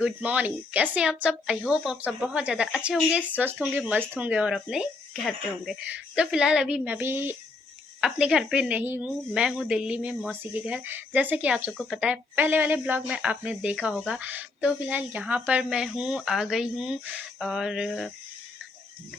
Good morning. कैसे हैं आप सब? आई होप आप सब बहुत ज़्यादा अच्छे होंगे, स्वस्थ होंगे, मस्त होंगे और अपने घर पे होंगे। तो फिलहाल अभी मैं भी अपने घर पे नहीं हूँ, मैं हूँ दिल्ली में मौसी के घर। जैसे कि आप सबको पता है, पहले वाले ब्लॉग में आपने देखा होगा। तो फिलहाल यहाँ पर मैं हूँ, आ गई हूँ। और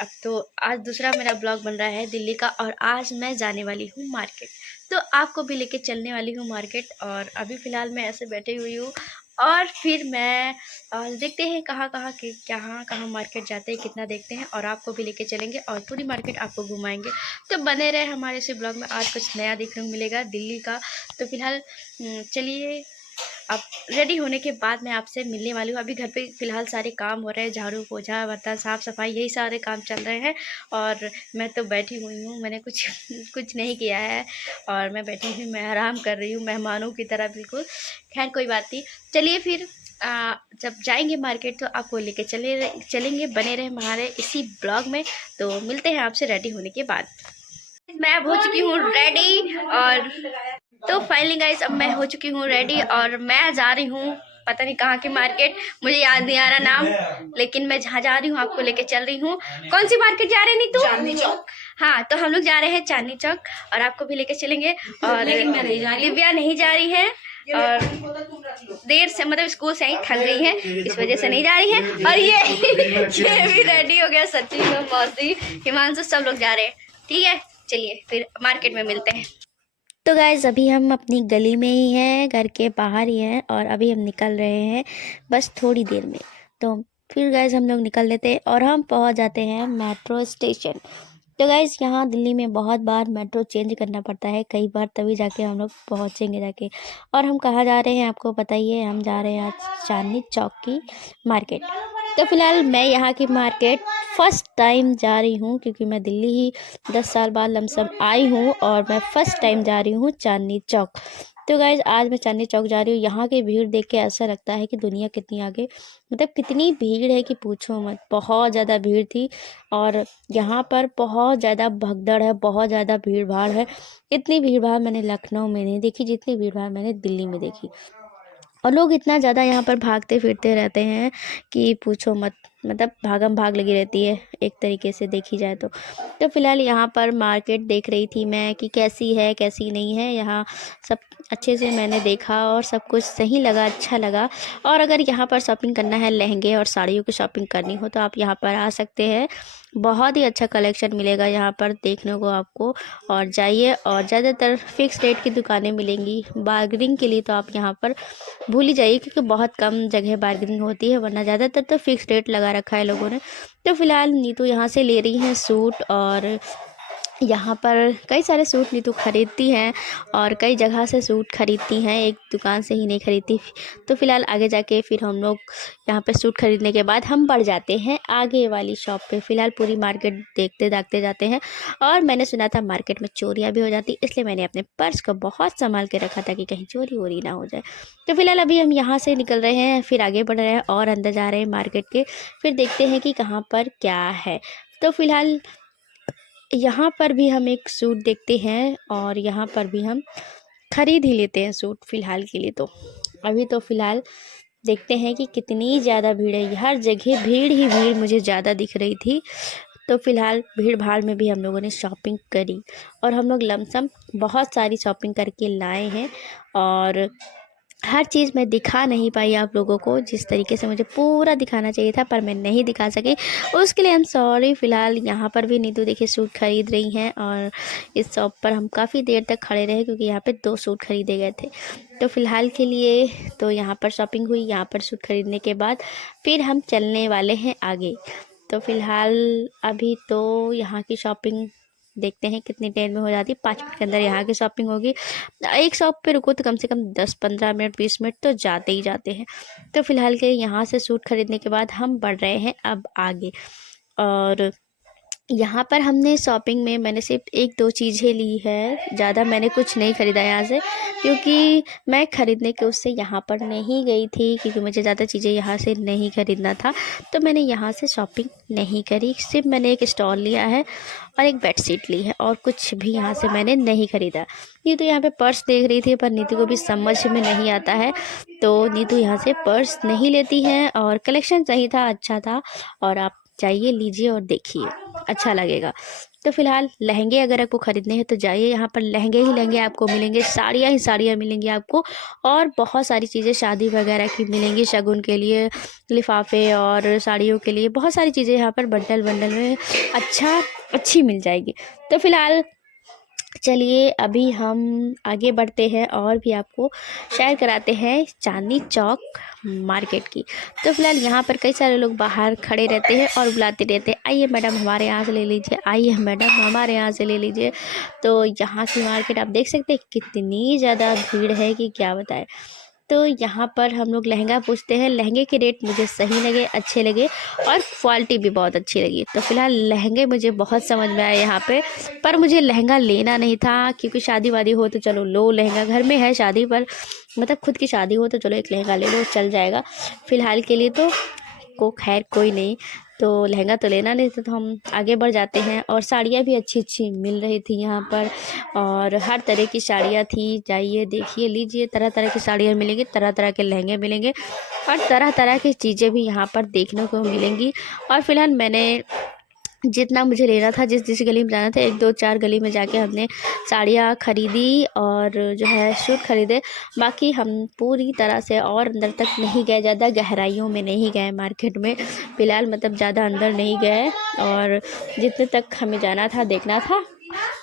अब तो आज दूसरा मेरा ब्लॉग बन रहा है दिल्ली का, और आज मैं जाने वाली हूँ मार्केट। तो आपको भी लेके चलने वाली हूँ मार्केट। और अभी फ़िलहाल मैं ऐसे बैठी हुई हूँ, और फिर मैं देखते हैं कहाँ कहाँ के कहाँ कहाँ मार्केट जाते हैं, कितना देखते हैं, और आपको भी लेके चलेंगे और पूरी मार्केट आपको घुमाएंगे। तो बने रहे हमारे इसी ब्लॉग में, आज कुछ नया देखने को मिलेगा दिल्ली का। तो फिलहाल चलिए, अब रेडी होने के बाद मैं आपसे मिलने वाली हूँ। अभी घर पे फ़िलहाल सारे काम हो रहे हैं, झाड़ू पोछा बर्तन साफ़ सफाई यही सारे काम चल रहे हैं। और मैं तो बैठी हुई हूँ, मैंने कुछ कुछ नहीं किया है, और मैं बैठी हुई, मैं आराम कर रही हूँ मेहमानों की तरह बिल्कुल। खैर कोई बात नहीं, चलिए फिर जब जाएंगे मार्केट तो आपको लेके चलेंगे। बने रहे हमारे इसी ब्लॉग में। तो मिलते हैं आपसे रेडी होने के बाद। मैं अब हो चुकी हूँ रेडी, और तो फाइनली गाइस अब मैं हो चुकी हूँ रेडी, और मैं जा रही हूँ पता नहीं कहाँ की मार्केट, मुझे याद नहीं आ रहा नाम, लेकिन मैं जहाँ जा रही हूँ आपको लेके चल रही हूँ। कौन सी मार्केट जा रहे हैं नीतू? चांदनी चौक। हाँ, तो हम लोग जा रहे हैं चांदनी चौक, और आपको भी लेके चलेंगे। और दिव्या नहीं जा रही है, और देर से मतलब स्कूल से ही थक गई है, इस वजह से नहीं जा रही है। और ये भी रेडी हो गया, सचिन मौसी हिमांशु सब लोग जा रहे हैं। ठीक है, चलिए फिर मार्केट में मिलते हैं। तो गाइज़ अभी हम अपनी गली में ही हैं, घर के बाहर ही हैं, और अभी हम निकल रहे हैं बस थोड़ी देर में। तो फिर गाइज़ हम लोग निकल लेते हैं और हम पहुंच जाते हैं मेट्रो स्टेशन। तो गाइज़ यहाँ दिल्ली में बहुत बार मेट्रो चेंज करना पड़ता है, कई बार तभी जाके हम लोग पहुँचेंगे जाके। और हम कहाँ जा रहे हैं आपको पता ही है, हम जा रहे हैं आज चांदनी चौक की मार्केट। तो फिलहाल मैं यहाँ की मार्केट फ़र्स्ट टाइम जा रही हूँ, क्योंकि मैं दिल्ली ही 10 साल बाद लमसम आई हूँ, और मैं फ़र्स्ट टाइम जा रही हूँ चांदनी चौक। तो गाइज़ आज मैं चांदनी चौक जा रही हूँ। यहाँ की भीड़ देख के ऐसा लगता है कि दुनिया कितनी आगे, मतलब कितनी भीड़ है कि पूछो मत, बहुत ज़्यादा भीड़ थी। और यहाँ पर बहुत ज़्यादा भगदड़ है, बहुत ज़्यादा भीड़ भाड़ है। इतनी भीड़ भाड़ मैंने लखनऊ में नहीं देखी जितनी भीड़ भाड़ मैंने दिल्ली में देखी। और लोग इतना ज़्यादा यहाँ पर भागते फिरते रहते हैं कि पूछो मत, मतलब भागम भाग लगी रहती है एक तरीके से देखी जाए तो। तो फिलहाल यहाँ पर मार्केट देख रही थी मैं कि कैसी है कैसी नहीं है। यहाँ सब अच्छे से मैंने देखा और सब कुछ सही लगा, अच्छा लगा। और अगर यहाँ पर शॉपिंग करना है, लहंगे और साड़ियों की शॉपिंग करनी हो, तो आप यहाँ पर आ सकते हैं। बहुत ही अच्छा कलेक्शन मिलेगा यहाँ पर देखने को आपको। और जाइए, और ज़्यादातर फिक्स रेट की दुकानें मिलेंगी। बार्गेनिंग के लिए तो आप यहाँ पर भूल ही जाइए, क्योंकि बहुत कम जगह बार्गेनिंग होती है, वरना ज़्यादातर तो फिक्स रेट लगा रखा है लोगों ने। तो फिलहाल नीतू यहाँ से ले रही हैं सूट, और यहाँ पर कई सारे सूट नीतू खरीदती हैं, और कई जगह से सूट खरीदती हैं, एक दुकान से ही नहीं खरीदती। तो फिलहाल आगे जाके फिर हम लोग यहाँ पे सूट खरीदने के बाद हम बढ़ जाते हैं आगे वाली शॉप पे। फ़िलहाल पूरी मार्केट देखते दाखते जाते हैं। और मैंने सुना था मार्केट में चोरियाँ भी हो जाती, इसलिए मैंने अपने पर्स को बहुत संभाल के रखा था कि कहीं चोरी वोरी ना हो जाए। तो फिलहाल अभी हम यहाँ से निकल रहे हैं, फिर आगे बढ़ रहे हैं और अंदर जा रहे हैं मार्केट के। फिर देखते हैं कि कहाँ पर क्या है। तो फिलहाल यहाँ पर भी हम एक सूट देखते हैं, और यहाँ पर भी हम खरीद ही लेते हैं सूट फ़िलहाल के लिए। तो अभी तो फ़िलहाल देखते हैं कि कितनी ज़्यादा भीड़ है। हर जगह भीड़ ही भीड़ मुझे ज़्यादा दिख रही थी। तो फ़िलहाल भीड़ भाड़ में भी हम लोगों ने शॉपिंग करी, और हम लोग लमसम बहुत सारी शॉपिंग करके लाए हैं। और हर चीज़ मैं दिखा नहीं पाई आप लोगों को जिस तरीके से मुझे पूरा दिखाना चाहिए था, पर मैं नहीं दिखा सकी, उसके लिए आई एम सॉरी। फ़िलहाल यहाँ पर भी नीतू देखिए सूट खरीद रही हैं, और इस शॉप पर हम काफ़ी देर तक खड़े रहे, क्योंकि यहाँ पे 2 सूट खरीदे गए थे। तो फ़िलहाल के लिए तो यहाँ पर शॉपिंग हुई, यहाँ पर सूट खरीदने के बाद फिर हम चलने वाले हैं आगे। तो फ़िलहाल अभी तो यहाँ की शॉपिंग देखते हैं कितनी देर में हो जाती है। 5 मिनट के अंदर यहाँ की शॉपिंग होगी। एक शॉप पे रुको तो कम से कम 10-15 मिनट 20 मिनट तो जाते ही जाते हैं। तो फिलहाल के यहाँ से सूट खरीदने के बाद हम बढ़ रहे हैं अब आगे। और यहाँ पर हमने शॉपिंग में मैंने सिर्फ 1-2 चीज़ें ली है, ज़्यादा मैंने कुछ नहीं ख़रीदा यहाँ से, क्योंकि मैं ख़रीदने के उससे यहाँ पर नहीं गई थी, क्योंकि मुझे ज़्यादा चीज़ें यहाँ से नहीं ख़रीदना था। तो मैंने यहाँ से शॉपिंग नहीं करी, सिर्फ मैंने एक स्टॉल लिया है और एक बेडशीट ली है, और कुछ भी यहाँ से मैंने नहीं ख़रीदा। नीतू यहाँ पे पर्स देख रही थी, पर नीतू को भी समझ में नहीं आता है, तो नीतू यहाँ से पर्स नहीं लेती है। और कलेक्शन सही था, अच्छा था, और आप जाइए, लीजिए और देखिए, अच्छा लगेगा। तो फ़िलहाल लहंगे अगर आपको ख़रीदने हैं तो जाइए, यहाँ पर लहंगे ही लहंगे आपको मिलेंगे, साड़ियाँ ही साड़ियाँ मिलेंगी आपको, और बहुत सारी चीज़ें शादी वगैरह की मिलेंगी, शगुन के लिए लिफाफे और साड़ियों के लिए बहुत सारी चीज़ें यहाँ पर बंडल बंडल में अच्छी मिल जाएगी। तो फ़िलहाल चलिए अभी हम आगे बढ़ते हैं और भी आपको शेयर कराते हैं चांदनी चौक मार्केट की। तो फिलहाल यहाँ पर कई सारे लोग बाहर खड़े रहते हैं और बुलाते रहते हैं, आइए मैडम हमारे यहाँ से ले लीजिए, आइए मैडम हमारे यहाँ से ले लीजिए। तो यहाँ की मार्केट आप देख सकते हैं कितनी ज़्यादा भीड़ है कि क्या बताएं। तो यहाँ पर हम लोग लहंगा पूछते हैं, लहंगे के रेट मुझे सही लगे, अच्छे लगे, और क्वालिटी भी बहुत अच्छी लगी। तो फिलहाल लहंगे मुझे बहुत समझ में आए यहाँ पे, पर मुझे लहंगा लेना नहीं था, क्योंकि शादी वादी हो तो चलो लो लहंगा, घर में है शादी, पर मतलब खुद की शादी हो तो चलो एक लहंगा ले लो, चल जाएगा। फ़िलहाल के लिए तो खैर कोई नहीं, तो लहंगा तो लेना नहीं था, तो हम आगे बढ़ जाते हैं। और साड़ियाँ भी अच्छी अच्छी मिल रही थी यहाँ पर, और हर तरह की साड़ियाँ थी, जाइए देखिए लीजिए, तरह तरह की साड़ियाँ मिलेंगी, तरह तरह के लहंगे मिलेंगे, और तरह तरह की चीज़ें भी यहाँ पर देखने को मिलेंगी। और फिलहाल मैंने जितना मुझे लेना था, जिस जिस गली में जाना था, 1-2-4 गली में जाके हमने साड़ियाँ ख़रीदी और जो है सूट ख़रीदे। बाकी हम पूरी तरह से और अंदर तक नहीं गए, ज़्यादा गहराइयों में नहीं गए मार्केट में, फ़िलहाल मतलब ज़्यादा अंदर नहीं गए, और जितने तक हमें जाना था, देखना था,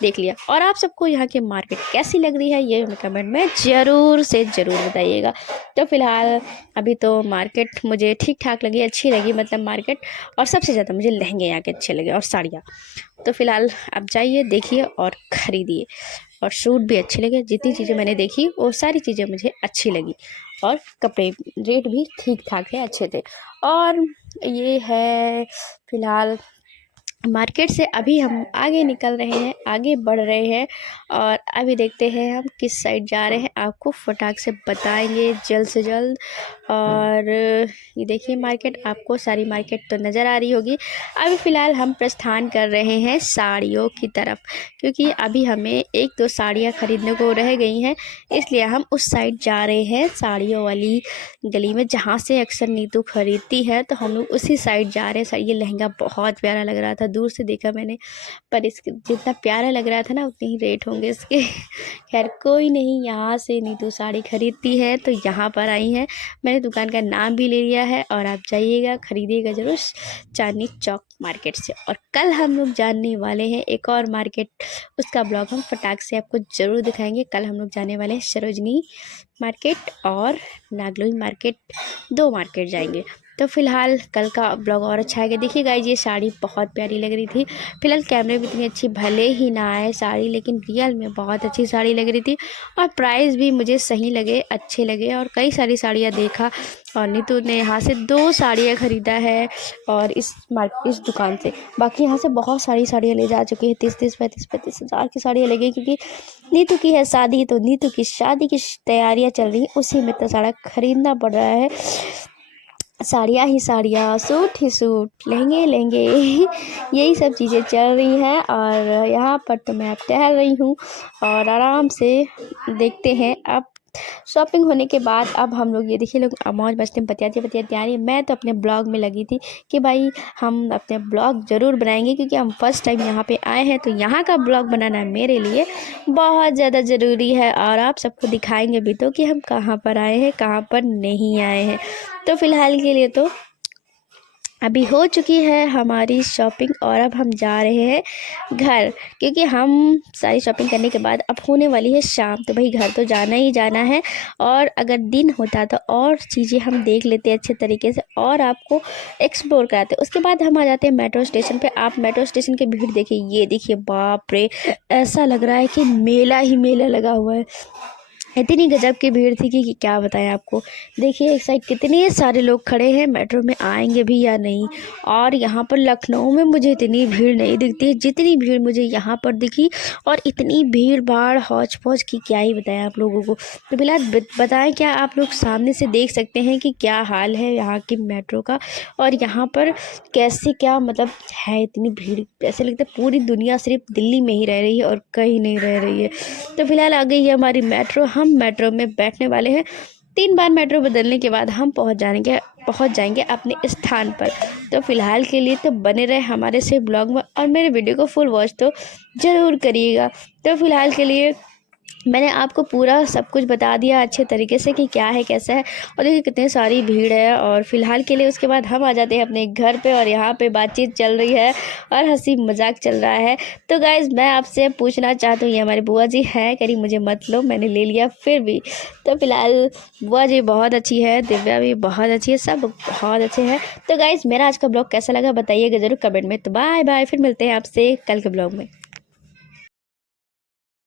देख लिया। और आप सबको यहाँ की मार्केट कैसी लग रही है ये कमेंट में ज़रूर से ज़रूर बताइएगा। तो फ़िलहाल अभी तो मार्केट मुझे ठीक ठाक लगी, अच्छी लगी मतलब मार्केट, और सबसे ज़्यादा मुझे लहंगे यहाँ के अच्छे लगे और साड़ियाँ। तो फ़िलहाल आप जाइए, देखिए और ख़रीदिए, और सूट भी अच्छे लगे। जितनी चीज़ें मैंने देखी वो सारी चीज़ें मुझे अच्छी लगी, और कपड़े रेट भी ठीक ठाक है, अच्छे थे। और ये है फ़िलहाल मार्केट से अभी हम आगे निकल रहे हैं, आगे बढ़ रहे हैं, और अभी देखते हैं हम किस साइड जा रहे हैं, आपको फटाक से बताएंगे जल्द से जल्द। और ये देखिए मार्केट, आपको सारी मार्केट तो नज़र आ रही होगी। अभी फ़िलहाल हम प्रस्थान कर रहे हैं साड़ियों की तरफ, क्योंकि अभी हमें 1-2 साड़ियाँ ख़रीदने को रह गई हैं, इसलिए हम उस साइड जा रहे हैं, साड़ियों वाली गली में, जहाँ से अक्सर नीतू ख़रीदती है, तो हम लोग उसी साइड जा रहे हैं। ये लहंगा बहुत प्यारा लग रहा था, दूर से देखा मैंने, पर इसके जितना प्यारा लग रहा था ना उतने ही रेट होंगे इसके। खैर कोई नहीं, यहाँ से नीतू साड़ी ख़रीदती है तो यहाँ पर आई है। मैंने दुकान का नाम भी ले लिया है, और आप जाइएगा, ख़रीदिएगा ज़रूर चांदनी चौक मार्केट से। और कल हम लोग जानने वाले हैं एक और मार्केट, उसका ब्लॉग हम फटाक से आपको ज़रूर दिखाएंगे। कल हम लोग जाने वाले हैं सरोजनी मार्केट और नागलोई मार्केट, 2 मार्केट जाएंगे। तो फ़िलहाल कल का ब्लॉग और अच्छा है। देखिए गाइस, ये साड़ी बहुत प्यारी लग रही थी, फ़िलहाल कैमरे में इतनी अच्छी भले ही ना आए साड़ी, लेकिन रियल में बहुत अच्छी साड़ी लग रही थी, और प्राइस भी मुझे सही लगे, अच्छे लगे। और कई सारी साड़ियाँ देखा, और नीतू ने यहाँ से 2 साड़ियाँ ख़रीदा है, और इस दुकान से। बाकी यहाँ से बहुत सारी साड़ियाँ ले जा चुकी है, 30-30, 35-35 हज़ार की साड़ियाँ लगी, क्योंकि नीतू की है शादी, तो नीतू की शादी की तैयारियाँ चल रही हैं, उसी में इतना सारा ख़रीदना पड़ रहा है। साड़ियाँ ही साड़ियाँ, सूट ही सूट, लहंगे लहंगे यही सब चीज़ें चल रही हैं। और यहाँ पर तो मैं अब टहल रही हूँ, और आराम से देखते हैं। अब शॉपिंग होने के बाद अब हम लोग, ये देखिए लोग मौज मस्ती में बतियाते आ रही है। मैं तो अपने ब्लॉग में लगी थी कि भाई हम अपने ब्लॉग ज़रूर बनाएंगे, क्योंकि हम फर्स्ट टाइम यहाँ पे आए हैं, तो यहाँ का ब्लॉग बनाना मेरे लिए बहुत ज़्यादा ज़रूरी है, और आप सबको दिखाएंगे भी तो कि हम कहाँ पर आए हैं, कहाँ पर नहीं आए हैं। तो फ़िलहाल के लिए तो अभी हो चुकी है हमारी शॉपिंग, और अब हम जा रहे हैं घर, क्योंकि हम सारी शॉपिंग करने के बाद अब होने वाली है शाम, तो भाई घर तो जाना ही जाना है। और अगर दिन होता तो और चीज़ें हम देख लेते अच्छे तरीके से, और आपको एक्सप्लोर कराते। उसके बाद हम आ जाते हैं मेट्रो स्टेशन पे। आप मेट्रो स्टेशन की भीड़ देखिए, ये देखिए, बाप रे, ऐसा लग रहा है कि मेला ही मेला लगा हुआ है। इतनी गजब की भीड़ थी कि क्या बताएं आपको। देखिए एक साइड कितने सारे लोग खड़े हैं, मेट्रो में आएंगे भी या नहीं। और यहाँ पर लखनऊ में मुझे इतनी भीड़ नहीं दिखती जितनी भीड़ मुझे यहाँ पर दिखी। और इतनी भीड़ भाड़ हौच पौच की क्या ही बताएं आप लोगों को। तो फिलहाल बताएं, क्या आप लोग सामने से देख सकते हैं कि क्या हाल है यहाँ की मेट्रो का। और यहाँ पर कैसे क्या मतलब है इतनी भीड़, ऐसे लगता है पूरी दुनिया सिर्फ दिल्ली में ही रह रही है और कहीं नहीं रह रही है। तो फिलहाल आ गई है हमारी मेट्रो, हम मेट्रो में बैठने वाले हैं। 3 बार मेट्रो बदलने के बाद हम पहुंच जाएंगे अपने स्थान पर। तो फिलहाल के लिए तो बने रहे हमारे से ब्लॉग में और मेरे वीडियो को फुल वॉच तो ज़रूर करिएगा। तो फिलहाल के लिए मैंने आपको पूरा सब कुछ बता दिया अच्छे तरीके से कि क्या है कैसा है। और देखिए कितनी सारी भीड़ है। और फिलहाल के लिए उसके बाद हम आ जाते हैं अपने घर पे और यहाँ पे बातचीत चल रही है और हंसी मजाक चल रहा है। तो गाइज़ मैं आपसे पूछना चाहती हूँ, ये हमारी बुआ जी है, करी मुझे मत लो, मैंने ले लिया फिर भी। तो फिलहाल बुआ जी बहुत अच्छी है, दिव्या भी बहुत अच्छी है, सब बहुत अच्छे हैं। तो गाइज़ मेरा आज का ब्लॉग कैसा लगा बताइएगा ज़रूर कमेंट में। तो बाय बाय, फिर मिलते हैं आपसे कल के ब्लॉग में।